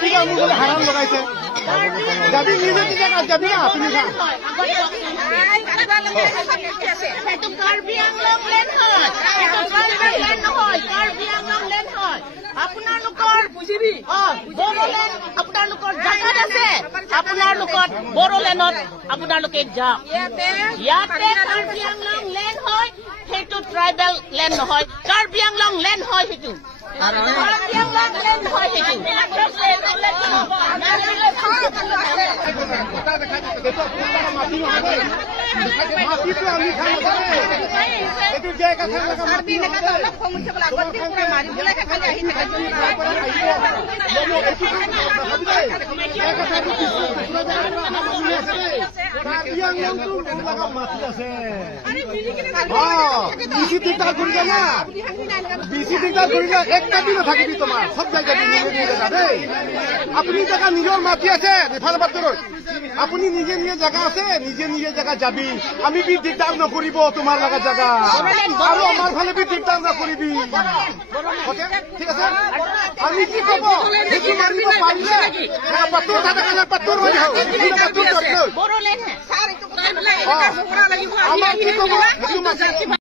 ঠিক আছে মোক বোলে হাৰাম লগাইছে যাবি নিজে নিজে যাবি না আপুনি আপোনালোকৰ জাগাত আছে আপোনালোকৰ বড়োলেণ্ডত আপোনালোকে যাওক ইয়াতে কাৰ্বি আংলং লেণ্ড হয় সেইটো ট্ৰাইবেল লেণ্ড নহয় কাৰ্বি আংলং লেণ্ড হয় সেইটো কাৰ্বি আংলং লেণ্ড হয় সেইটো মাটিটো আমি খাই এইটো যে কথা মাটি আছে বেছি দিগদাৰ কৰিলে না বেছি দিগদাৰ কৰিলে একটা দিন থাকিবি তোমাৰ সব জায়গাতে দেই আপুনি জেগা নিজৰ মাটি আছে ৰিফাল বাটৰত আপুনি নিজে নিজে জেগা আছে নিজে নিজে জেগা যাবি আমি বি দিগদাৰ নকৰিব তোমাৰ লগা জেগা আৰু আমাৰ ফালে বি দিগদাৰ নকৰিবি ঠিক আছে আমি কি কব সেইটো মানিব পাৰিলে পাত্তৰ পাত্তৰ আমাৰ কি কব